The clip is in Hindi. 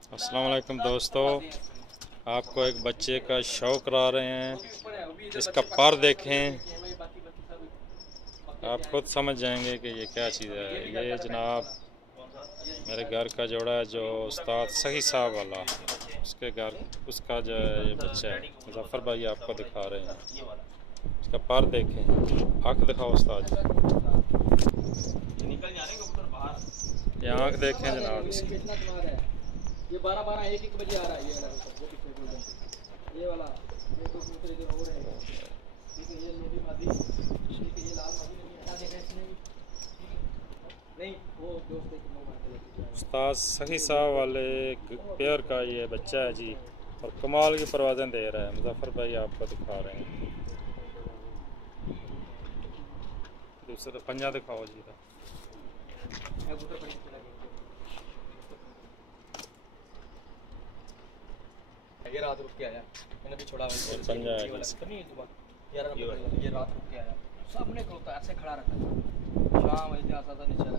अस्सलाम वालेकुम दोस्तों, आपको एक बच्चे का शौक करा रहे हैं। इसका पर देखें, आप खुद समझ जाएंगे कि ये क्या चीज़ है। ये जनाब मेरे घर का जोड़ा है, जो उस्ताद सही साहब वाला, उसके घर उसका जो है ये बच्चा है। मुजफ्फर भाई आपको दिखा रहे हैं। इसका पर देखें, आँख दिखाओ उस्ताद जी। ये आँख देखें जनाब इसकी। ये 12-12 1-1 बजे आ रहा है। ये वाला ये तो दूसरे दिन हो रहे हैं। ठीक है, ये लोधी मादी, ठीक है, ये लाल मादी नहीं हटा देना इसने नहीं, वो दोस्त एक नो मारते लेके उस्ताद सही साहब वाले पेयर का ये बच्चा है जी, और कमाल की परवाज़ें दे रहा है। मुजफ्फर भाई आपको दिखा रहे हैं। दूसरा पंजा दिखाओ जी। ये रात रुक के आया, मैंने भी छोड़ा पंजा है यार, ये रात रुक के आया, सामने खड़ोता ऐसे खड़ा रहता है। शाम ऐसे आता था नीचे